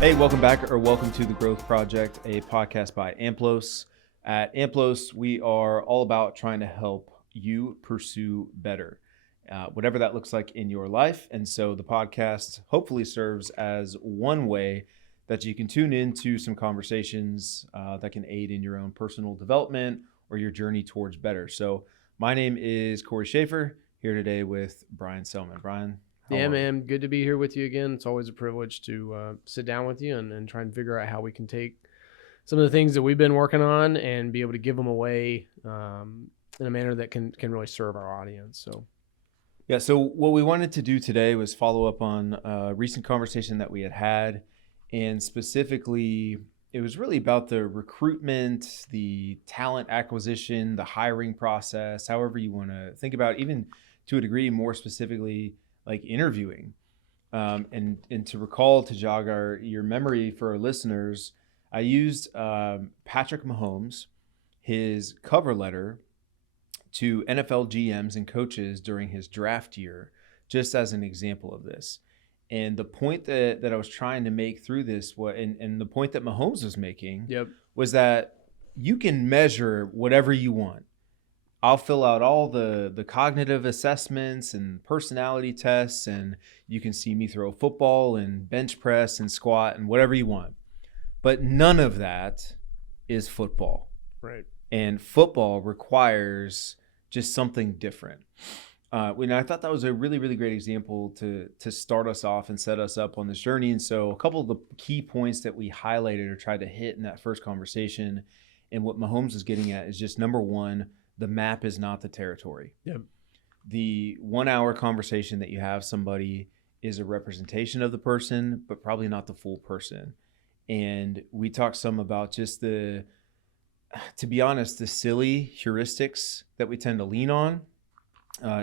Hey, welcome back, or welcome to The Growth Project, a podcast by AMPLOS. At AMPLOS, we are all about trying to help you pursue better, whatever that looks like in your life. And so the podcast hopefully serves as one way that you can tune into some conversations that can aid in your own personal development or your journey towards better. So my name is Cory Shaffer, here today with Brian Selman. Brian, Yeah, man. Good to be here with you again. It's always a privilege to sit down with you and try and figure out how we can take some of the things that we've been working on and be able to give them away in a manner that can really serve our audience. So what we wanted to do today was follow up on a recent conversation that we had, and specifically, it was really about the recruitment, the talent acquisition, the hiring process, however you want to think about it, even to a degree, more specifically, like interviewing. And to recall, to jog your memory for our listeners, I used Patrick Mahomes, his cover letter to NFL GMs and coaches during his draft year, just as an example of this. And the point that I was trying to make through this, and the point that Mahomes was making, was that you can measure whatever you want. I'll fill out all the cognitive assessments and personality tests, and you can see me throw football and bench press and squat and whatever you want. But none of that is football. Right. And football requires just something different. And I thought that was a really, really great example to start us off and set us up on this journey. And so a couple of the key points that we highlighted or tried to hit in that first conversation, and what Mahomes is getting at, is just number one, the map is not the territory. Yep. The 1 hour conversation that you have somebody is a representation of the person, but probably not the full person. And we talked some about just to be honest, the silly heuristics that we tend to lean on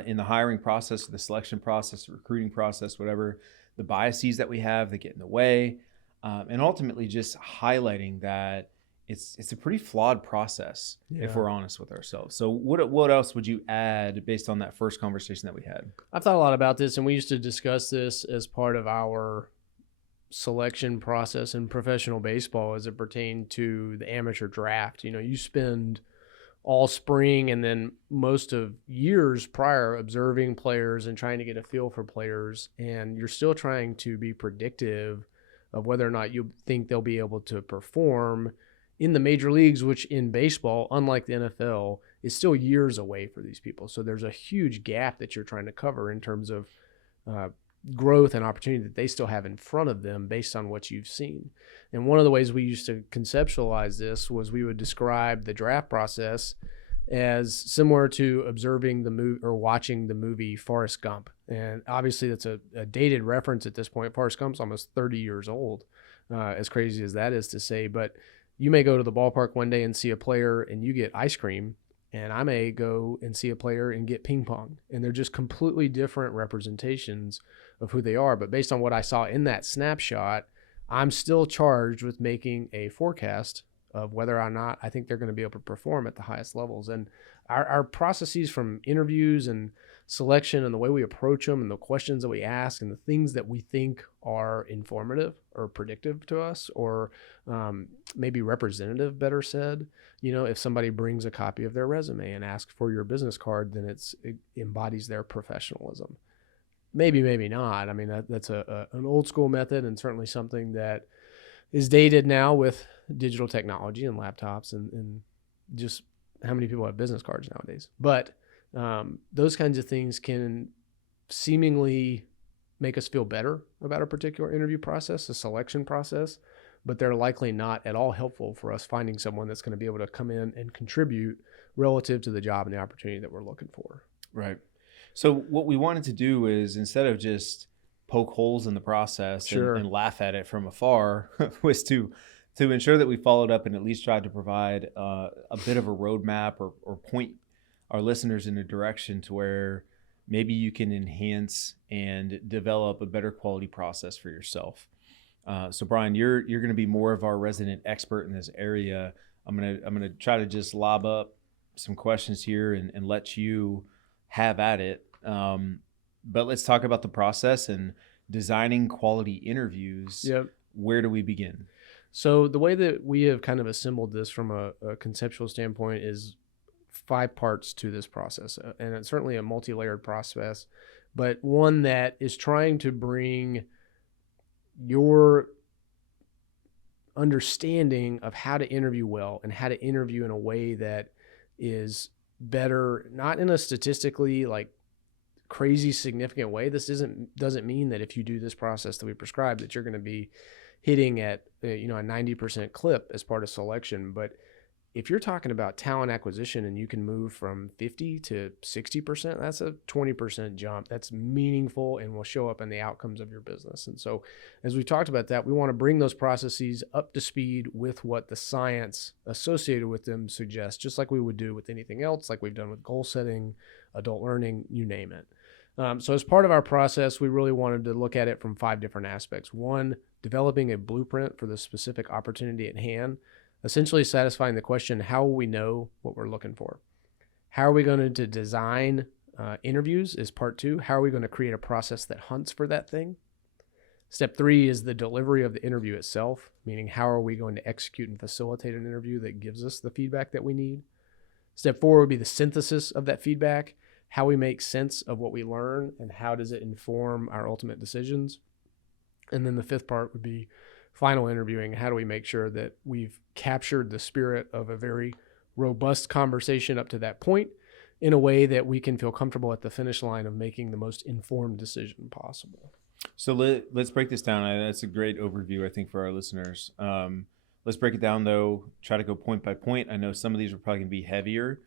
in the hiring process, the selection process, the recruiting process, whatever, the biases that we have that get in the way, and ultimately just highlighting that it's a pretty flawed process, if we're honest with ourselves. So what else would you add based on that first conversation that we had? I've thought a lot about this, and we used to discuss this as part of our selection process in professional baseball as it pertained to the amateur draft. You know, you spend all spring and then most of years prior observing players and trying to get a feel for players, and you're still trying to be predictive of whether or not you think they'll be able to perform in the major leagues, which in baseball, unlike the NFL, is still years away for these people. So there's a huge gap that you're trying to cover in terms of growth and opportunity that they still have in front of them based on what you've seen. And one of the ways we used to conceptualize this was we would describe the draft process as similar to observing the movie or watching the movie Forrest Gump. And obviously that's a dated reference at this point. Forrest Gump's almost 30 years old, as crazy as that is to say. But you may go to the ballpark one day and see a player and you get ice cream, and I may go and see a player and get ping pong. And they're just completely different representations of who they are. But based on what I saw in that snapshot, I'm still charged with making a forecast of whether or not I think they're going to be able to perform at the highest levels. And our processes from interviews and selection and the way we approach them and the questions that we ask and the things that we think are informative or predictive to us, or maybe representative, better said. You know, if somebody brings a copy of their resume and asks for your business card, then it embodies their professionalism. Maybe not. I mean, that's an old school method, and certainly something that is dated now with digital technology and laptops and just how many people have business cards nowadays. But those kinds of things can seemingly make us feel better about a particular interview process, a selection process, but they're likely not at all helpful for us finding someone that's going to be able to come in and contribute relative to the job and the opportunity that we're looking for. Right. So what we wanted to do is, instead of just poke holes in the process and laugh at it from afar, was to ensure that we followed up and at least tried to provide a bit of a roadmap or point our listeners in a direction to where maybe you can enhance and develop a better quality process for yourself. So Brian, you're going to be more of our resident expert in this area. I'm gonna try to just lob up some questions here and let you have at it. But let's talk about the process and designing quality interviews. Yep. where do we begin? So the way that we have kind of assembled this from a conceptual standpoint is 5 parts to this process, and it's certainly a multi-layered process, but one that is trying to bring your understanding of how to interview well and how to interview in a way that is better, not in a statistically like crazy significant way. This doesn't mean that if you do this process that we prescribe that you're going to be hitting at a 90% clip as part of selection. But if you're talking about talent acquisition and you can move from 50 to 60%, that's a 20% jump. That's meaningful and will show up in the outcomes of your business. And so as we talked about that, we want to bring those processes up to speed with what the science associated with them suggests, just like we would do with anything else, like we've done with goal setting, adult learning, you name it. So as part of our process, we really wanted to look at it from 5 different aspects. 1, developing a blueprint for the specific opportunity at hand, essentially satisfying the question, how will we know what we're looking for? How are we going to design interviews is part 2. How are we going to create a process that hunts for that thing? Step 3 is the delivery of the interview itself, meaning how are we going to execute and facilitate an interview that gives us the feedback that we need? Step 4 would be the synthesis of that feedback, how we make sense of what we learn and how does it inform our ultimate decisions. And then the 5th part would be final interviewing. How do we make sure that we've captured the spirit of a very robust conversation up to that point in a way that we can feel comfortable at the finish line of making the most informed decision possible? So let's break this down. That's a great overview, I think, for our listeners. Let's break it down, though, try to go point by point. I know some of these are probably going to be heavier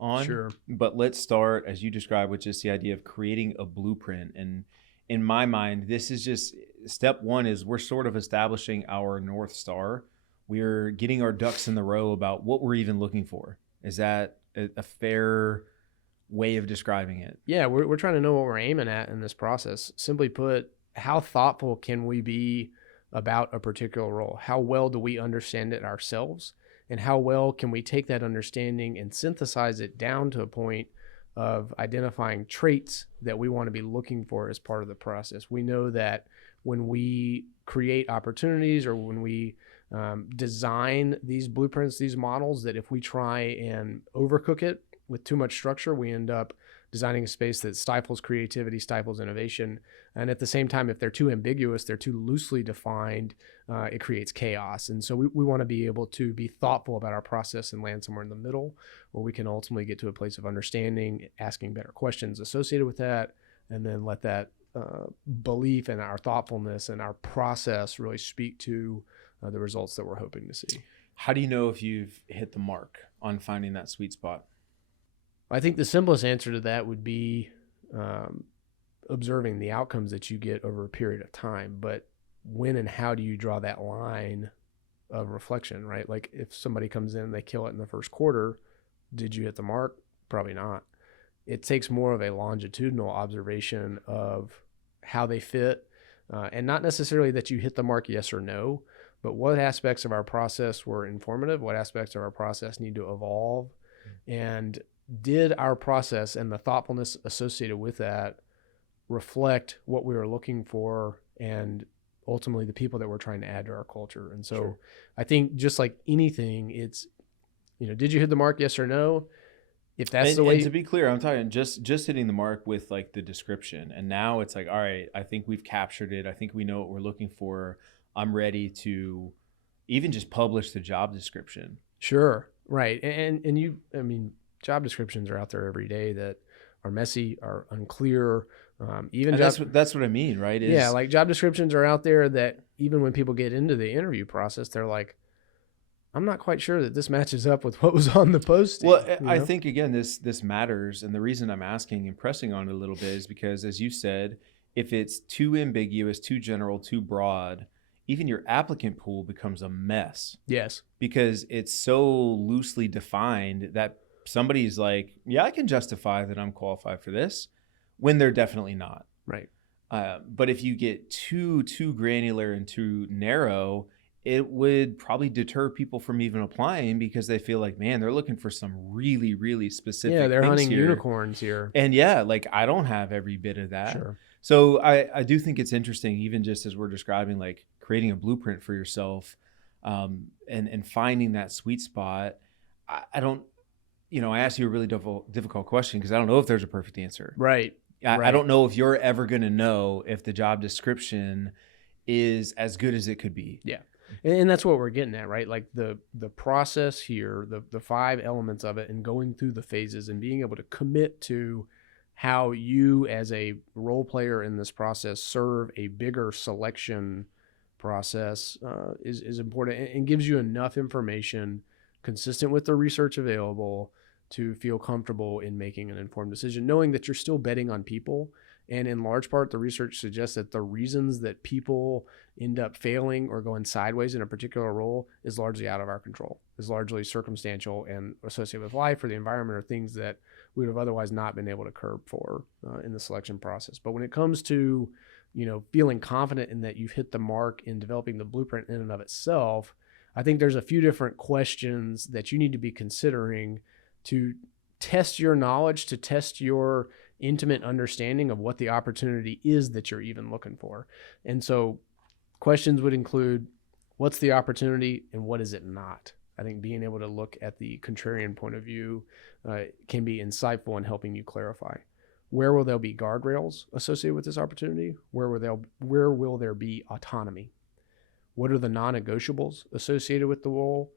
on, Sure. But let's start, as you described, with just the idea of creating a blueprint. And in my mind, this is just step 1 is we're sort of establishing our North Star. We're getting our ducks in the row about what we're even looking for. Is that a fair way of describing it? Yeah, we're trying to know what we're aiming at in this process. Simply put, how thoughtful can we be about a particular role? How well do we understand it ourselves? And how well can we take that understanding and synthesize it down to a point of identifying traits that we want to be looking for as part of the process? We know that when we create opportunities or when we design these blueprints, these models, that if we try and overcook it with too much structure, we end up designing a space that stifles creativity, stifles innovation. And at the same time, if they're too ambiguous, they're too loosely defined, it creates chaos. And so we want to be able to be thoughtful about our process and land somewhere in the middle where we can ultimately get to a place of understanding, asking better questions associated with that, and then let that belief and our thoughtfulness and our process really speak to the results that we're hoping to see. How do you know if you've hit the mark on finding that sweet spot? I think the simplest answer to that would be observing the outcomes that you get over a period of time. But when and how do you draw that line of reflection, right? Like if somebody comes in and they kill it in the first quarter, did you hit the mark? Probably not. It takes more of a longitudinal observation of how they fit, and not necessarily that you hit the mark yes or no, but what aspects of our process were informative, what aspects of our process need to evolve, and did our process and the thoughtfulness associated with that reflect what we were looking for and ultimately the people that we're trying to add to our culture? And so Sure. I think just like anything, it's, did you hit the mark, yes or no? If that's the way. And to be clear, I'm talking just hitting the mark with like the description. And now it's like, all right, I think we've captured it. I think we know what we're looking for. I'm ready to even just publish the job description. Sure. Right. And job descriptions are out there every day that are messy, are unclear. That's what I mean, right? Like job descriptions are out there that even when people get into the interview process, they're like, I'm not quite sure that this matches up with what was on the posting. Well, I think, again, this matters. And the reason I'm asking and pressing on it a little bit is because, as you said, if it's too ambiguous, too general, too broad, even your applicant pool becomes a mess. Yes. Because it's so loosely defined that somebody's like, yeah, I can justify that I'm qualified for this, when they're definitely not. Right. But if you get too granular and too narrow, it would probably deter people from even applying because they feel like, man, they're looking for some really, really specific. Yeah, they're things hunting here. unicorns here. And yeah, like I don't have every bit of that. Sure. So I do think it's interesting, even just as we're describing, like creating a blueprint for yourself, and finding that sweet spot. I don't, I asked you a really difficult question because I don't know if there's a perfect answer. Right. I Right. don't know if you're ever going to know if the job description is as good as it could be. Yeah. And that's what we're getting at, right? Like the process here, the 5 elements of it, and going through the phases and being able to commit to how you as a role player in this process serve a bigger selection process is important, and gives you enough information consistent with the research available to feel comfortable in making an informed decision, knowing that you're still betting on people. And in large part, the research suggests that the reasons that people end up failing or going sideways in a particular role is largely out of our control, is largely circumstantial and associated with life or the environment, or things that we would have otherwise not been able to curb for in the selection process. But when it comes to, feeling confident in that you've hit the mark in developing the blueprint in and of itself, I think there's a few different questions that you need to be considering to test your knowledge, to test your intimate understanding of what the opportunity is that you're even looking for. And so questions would include, what's the opportunity and what is it not? I think being able to look at the contrarian point of view can be insightful in helping you clarify. Where will there be guardrails associated with this opportunity? Where will there be autonomy? What are the non-negotiables associated with the role?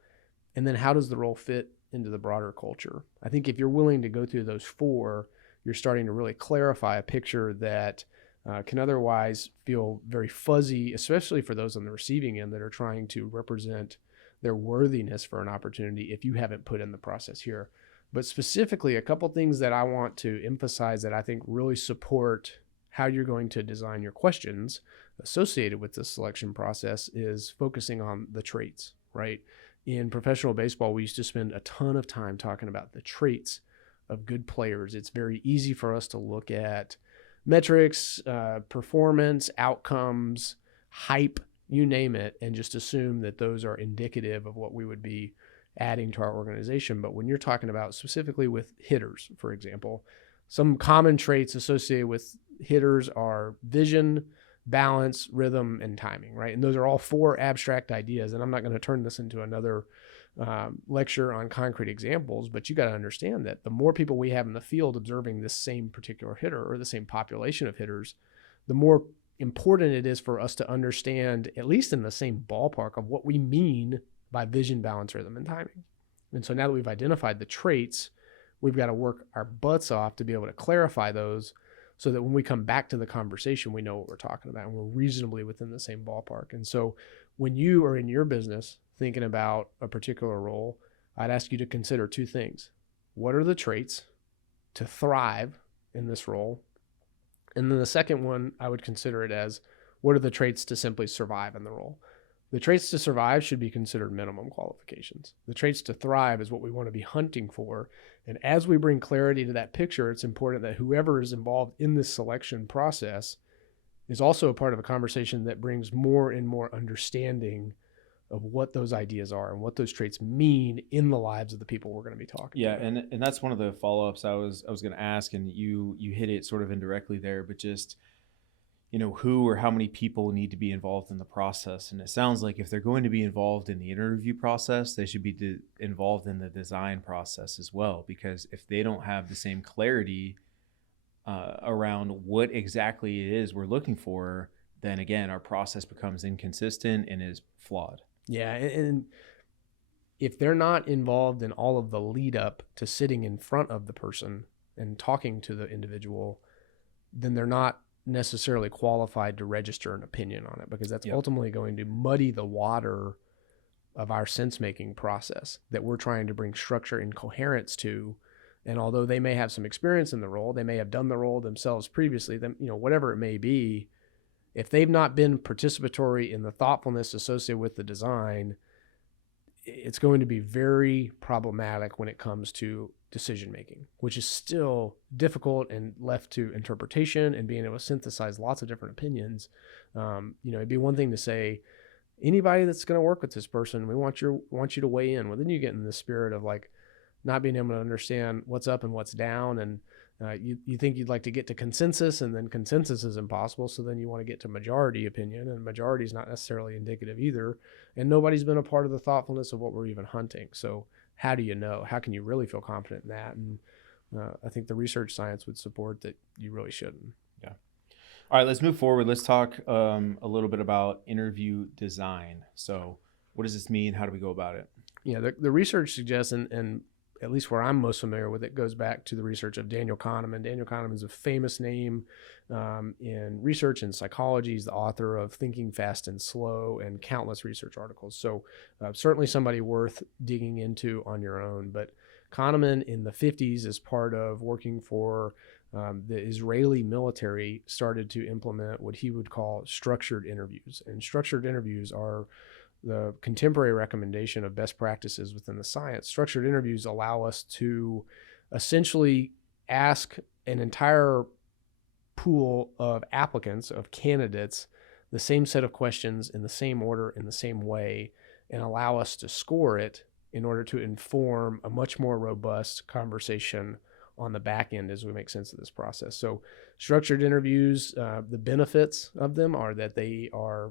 And then how does the role fit into the broader culture? I think if you're willing to go through those 4, you're starting to really clarify a picture that can otherwise feel very fuzzy, especially for those on the receiving end that are trying to represent their worthiness for an opportunity if you haven't put in the process here. But specifically, a couple things that I want to emphasize that I think really support how you're going to design your questions associated with the selection process is focusing on the traits, right? In professional baseball, we used to spend a ton of time talking about the traits of good players. It's very easy for us to look at metrics, performance, outcomes, hype, you name it, and just assume that those are indicative of what we would be adding to our organization. But when you're talking about specifically with hitters, for example, some common traits associated with hitters are vision, balance, rhythm, and timing, right? And those are all 4 abstract ideas. And I'm not going to turn this into another lecture on concrete examples, but you got to understand that the more people we have in the field observing this same particular hitter or the same population of hitters, the more important it is for us to understand, at least in the same ballpark, of what we mean by vision, balance, rhythm, and timing. And so now that we've identified the traits, we've got to work our butts off to be able to clarify those so that when we come back to the conversation, we know what we're talking about and we're reasonably within the same ballpark. And so when you are in your business thinking about a particular role, I'd ask you to consider 2 things. What are the traits to thrive in this role? And then the second one, I would consider it as, what are the traits to simply survive in the role? The traits to survive should be considered minimum qualifications. The traits to thrive is what we want to be hunting for. And as we bring clarity to that picture, it's important that whoever is involved in this selection process is also a part of a conversation that brings more and more understanding of what those ideas are and what those traits mean in the lives of the people we're going to be talking Yeah, to. and that's one of the follow-ups I was going to ask, and you hit it sort of indirectly there, but just who or how many people need to be involved in the process. And it sounds like if they're going to be involved in the interview process, they should be involved in the design process as well, because if they don't have the same clarity around what exactly it is we're looking for, then again, our process becomes inconsistent and is flawed. Yeah, and if they're not involved in all of the lead up to sitting in front of the person and talking to the individual, then they're not necessarily qualified to register an opinion on it, because that's ultimately going to muddy the water of our sense-making process that we're trying to bring structure and coherence to. And although they may have some experience in the role, they may have done the role themselves previously, then, whatever it may be, if they've not been participatory in the thoughtfulness associated with the design, it's going to be very problematic when it comes to decision making, which is still difficult and left to interpretation and being able to synthesize lots of different opinions. It'd be one thing to say, anybody that's going to work with this person, we want you to weigh in. Well, then you get in the spirit of like not being able to understand what's up and what's down, and You think you'd like to get to consensus, and then consensus is impossible. So then you want to get to majority opinion, and majority is not necessarily indicative either. And nobody's been a part of the thoughtfulness of what we're even hunting. So how do you know? How can you really feel confident in that? And I think the research science would support that you really shouldn't. Yeah. All right, let's move forward. Let's talk a little bit about interview design. So what does this mean? How do we go about it? Yeah, the research suggests, and at least where I'm most familiar with it, goes back to the research of Daniel Kahneman. Daniel Kahneman is a famous name in research and psychology. He's the author of Thinking Fast and Slow and countless research articles. So certainly somebody worth digging into on your own. But Kahneman in the 50s, as part of working for the Israeli military, started to implement what he would call structured interviews. And structured interviews are the contemporary recommendation of best practices within the science. Structured interviews allow us to essentially ask an entire pool of applicants, of candidates, the same set of questions in the same order, in the same way, and allow us to score it in order to inform a much more robust conversation on the back end as we make sense of this process. So structured interviews, the benefits of them are that they are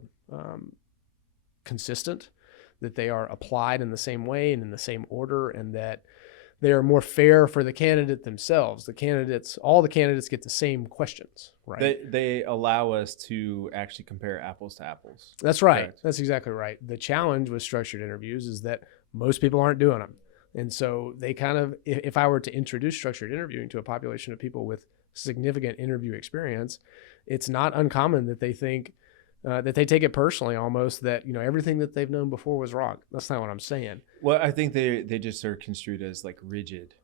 consistent, that they are applied in the same way and in the same order, and that they are more fair for the candidate themselves. All the candidates get the same questions, right? They allow us to actually compare apples to apples. That's right. Correct. That's exactly right. The challenge with structured interviews is that most people aren't doing them. And so they kind of, if I were to introduce structured interviewing to a population of people with significant interview experience, it's not uncommon that they think, that they take it personally almost, that, everything that they've known before was wrong. That's not what I'm saying. Well, I think they just are construed as like rigid.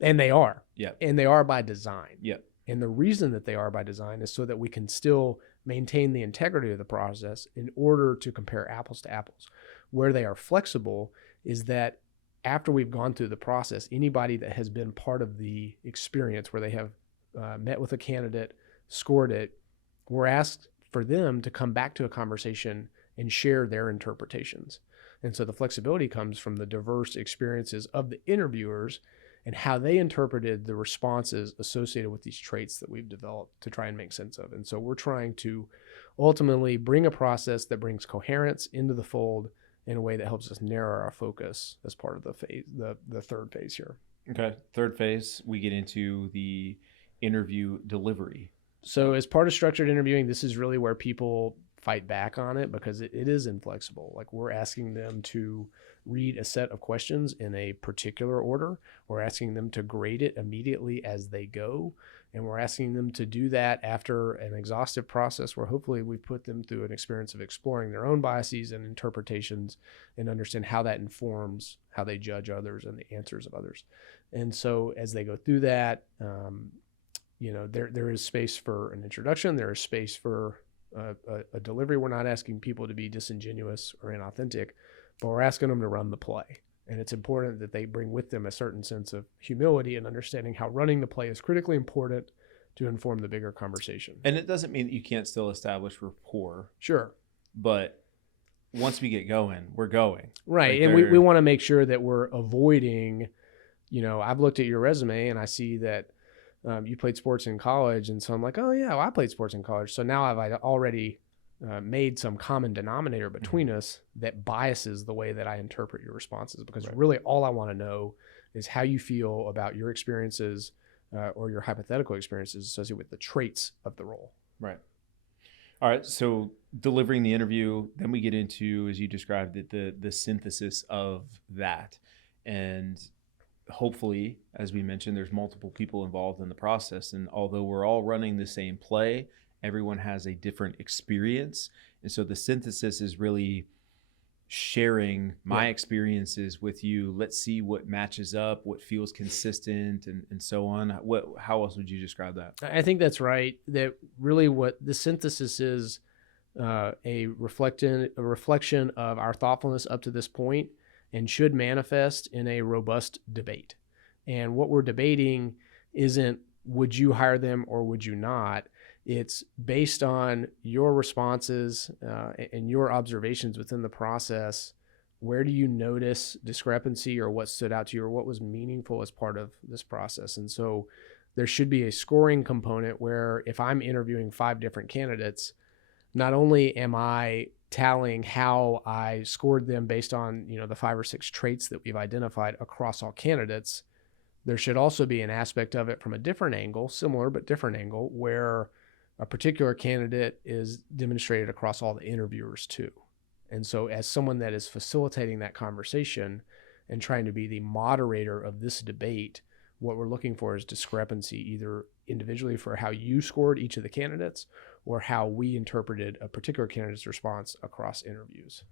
And they are. Yeah. And they are by design. Yeah. And the reason that they are by design is so that we can still maintain the integrity of the process in order to compare apples to apples. Where they are flexible is that after we've gone through the process, anybody that has been part of the experience where they have met with a candidate, scored it, we're asked for them to come back to a conversation and share their interpretations. And so the flexibility comes from the diverse experiences of the interviewers and how they interpreted the responses associated with these traits that we've developed to try and make sense of. And so we're trying to ultimately bring a process that brings coherence into the fold in a way that helps us narrow our focus as part of the phase, the third phase here. Okay. Third phase, we get into the interview delivery. So as part of structured interviewing, this is really where people fight back on it because it is inflexible. Like, we're asking them to read a set of questions in a particular order. We're asking them to grade it immediately as they go. And we're asking them to do that after an exhaustive process where hopefully we put them through an experience of exploring their own biases and interpretations and understand how that informs how they judge others and the answers of others. And so as they go through that, there is space for an introduction. There is space for a delivery. We're not asking people to be disingenuous or inauthentic, but we're asking them to run the play. And it's important that they bring with them a certain sense of humility and understanding how running the play is critically important to inform the bigger conversation. And it doesn't mean that you can't still establish rapport. Sure. But once we get going, we're going. Right. Like, and we want to make sure that we're avoiding, I've looked at your resume and I see that you played sports in college. And so I'm like, oh, yeah, well, I played sports in college. So now I've already made some common denominator between us that biases the way that I interpret your responses. Because really all I want to know is how you feel about your experiences or your hypothetical experiences associated with the traits of the role. Right. All right. So delivering the interview, then we get into, as you described it, the synthesis of that. And hopefully, as we mentioned, there's multiple people involved in the process. And although we're all running the same play, everyone has a different experience. And so the synthesis is really sharing my experiences with you. Let's see what matches up, what feels consistent, and so on. How else would you describe that? I think that's right. That really what the synthesis is a reflection of our thoughtfulness up to this point and should manifest in a robust debate. And what we're debating isn't would you hire them or would you not? It's based on your responses and your observations within the process. Where do you notice discrepancy or what stood out to you or what was meaningful as part of this process? And so there should be a scoring component where if I'm interviewing 5 different candidates, not only am I tallying how I scored them based on, the 5 or 6 traits that we've identified across all candidates, there should also be an aspect of it from a different angle, similar but different angle, where a particular candidate is demonstrated across all the interviewers too. And so as someone that is facilitating that conversation and trying to be the moderator of this debate, what we're looking for is discrepancy, either individually for how you scored each of the candidates or how we interpreted a particular candidate's response across interviews.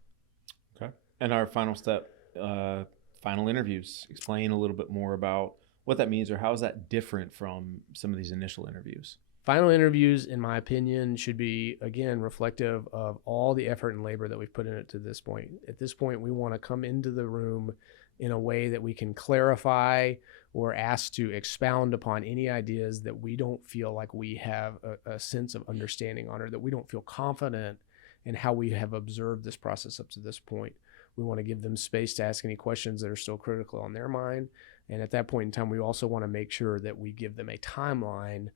Okay. And our final step, final interviews. Explain a little bit more about what that means, or how is that different from some of these initial interviews? Final interviews, in my opinion, should be, again, reflective of all the effort and labor that we've put in it to this point. At this point, we want to come into the room in a way that we can clarify or ask to expound upon any ideas that we don't feel like we have a sense of understanding on, or that we don't feel confident in how we have observed this process up to this point. We want to give them space to ask any questions that are still critical on their mind. And at that point in time, we also want to make sure that we give them a timeline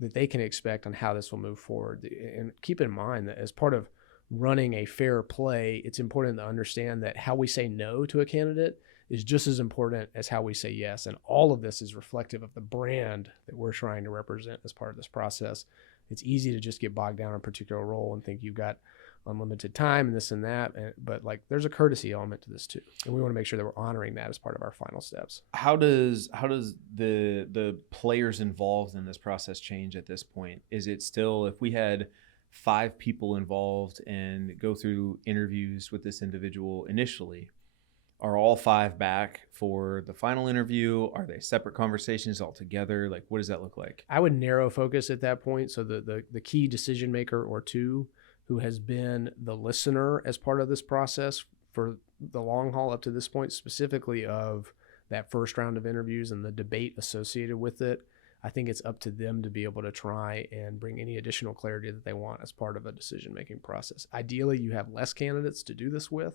that they can expect on how this will move forward. And keep in mind that as part of running a fair play, it's important to understand that how we say no to a candidate is just as important as how we say yes. And all of this is reflective of the brand that we're trying to represent as part of this process. It's easy to just get bogged down in a particular role and think you've got unlimited time and this and that. But like, there's a courtesy element to this too. And we want to make sure that we're honoring that as part of our final steps. How does the players involved in this process change at this point? Is it still, if we had 5 people involved and go through interviews with this individual initially, are all 5 back for the final interview? Are they separate conversations altogether? Like, what does that look like? I would narrow focus at that point. So the key decision maker or 2 who has been the listener as part of this process for the long haul up to this point, specifically of that first round of interviews and the debate associated with it, I think it's up to them to be able to try and bring any additional clarity that they want as part of a decision-making process. Ideally, you have less candidates to do this with.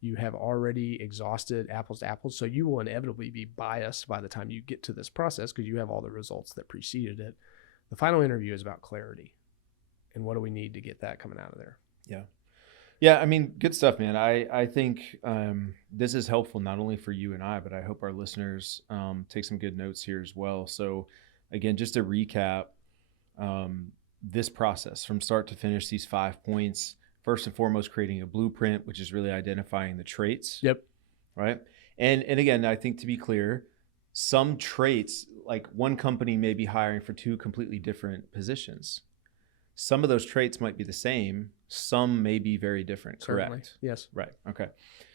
You have already exhausted apples to apples, so you will inevitably be biased by the time you get to this process because you have all the results that preceded it. The final interview is about clarity. And what do we need to get that coming out of there? Yeah. Yeah, I mean, good stuff, man. I think this is helpful not only for you and I, but I hope our listeners take some good notes here as well. So again, just to recap, this process from start to finish, these 5 points, first and foremost, creating a blueprint, which is really identifying the traits. Yep. Right. And again, I think to be clear, some traits, like one company may be hiring for 2 completely different positions. Some of those traits might be the same. Some may be very different. Certainly. Correct? Yes. Right. Okay.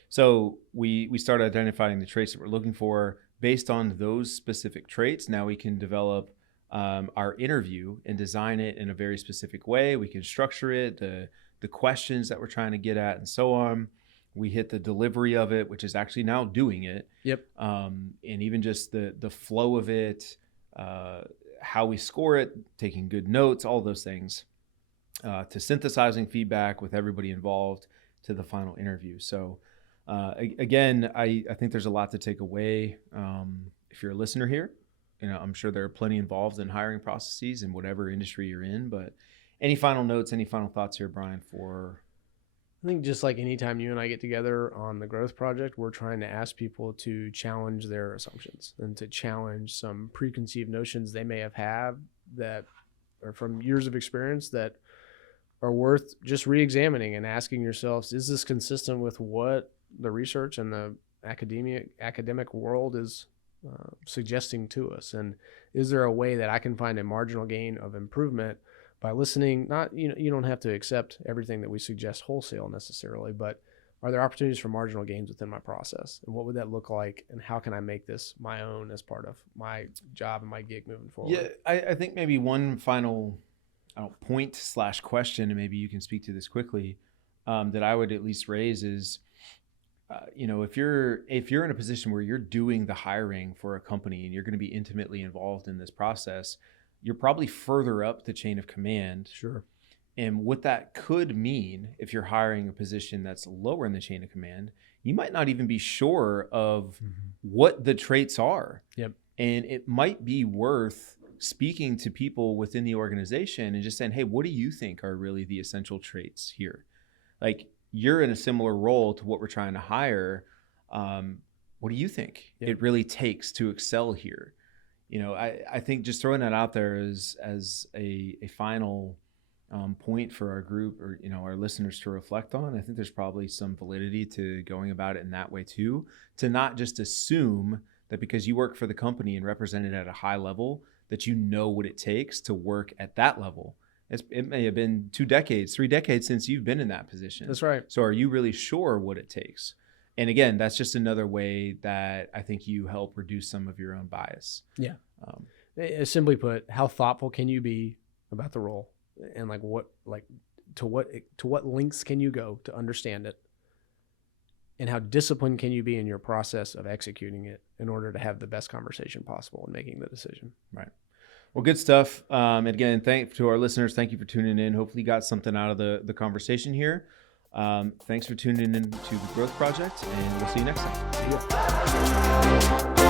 So we start identifying the traits that we're looking for. Based on those specific traits, now we can develop our interview and design it in a very specific way. We can structure it, the questions that we're trying to get at, and so on. We hit the delivery of it, which is actually now doing it. Yep. And even just the flow of it, how we score it, taking good notes, all those things. To synthesizing feedback with everybody involved to the final interview. So again, I think there's a lot to take away. If you're a listener here, I'm sure there are plenty involved in hiring processes in whatever industry you're in, but any final notes, any final thoughts here, Brian, for... I think just like anytime you and I get together on the growth project, we're trying to ask people to challenge their assumptions and to challenge some preconceived notions they may have had that are from years of experience that are worth just re-examining and asking yourselves, is this consistent with what the research and the academic world is suggesting to us? And is there a way that I can find a marginal gain of improvement by listening? Not, you don't have to accept everything that we suggest wholesale necessarily, but are there opportunities for marginal gains within my process? And what would that look like? And how can I make this my own as part of my job and my gig moving forward? Yeah, I think maybe one final point/question, and maybe you can speak to this quickly, that I would at least raise is, if you're in a position where you're doing the hiring for a company and you're going to be intimately involved in this process, you're probably further up the chain of command. Sure. And what that could mean if you're hiring a position that's lower in the chain of command, you might not even be sure of what the traits are. Yep. And it might be worth speaking to people within the organization and just saying, hey, what do you think are really the essential traits here? Like, you're in a similar role to what we're trying to hire. What do you think it really takes to excel here? I think just throwing that out there as a final point for our group, or our listeners to reflect on. I think there's probably some validity to going about it in that way too, to not just assume that because you work for the company and represent it at a high level that you know what it takes to work at that level. It may have been 2 decades, 3 decades since you've been in that position. That's right. So are you really sure what it takes? And again, that's just another way that I think you help reduce some of your own bias. Yeah. Simply put, how thoughtful can you be about the role, and to what lengths can you go to understand it, and how disciplined can you be in your process of executing it in order to have the best conversation possible and making the decision. Right. Well, good stuff. And again, to our listeners, thank you for tuning in. Hopefully you got something out of the conversation here. Thanks for tuning in to the Growth Project, and we'll see you next time. See ya.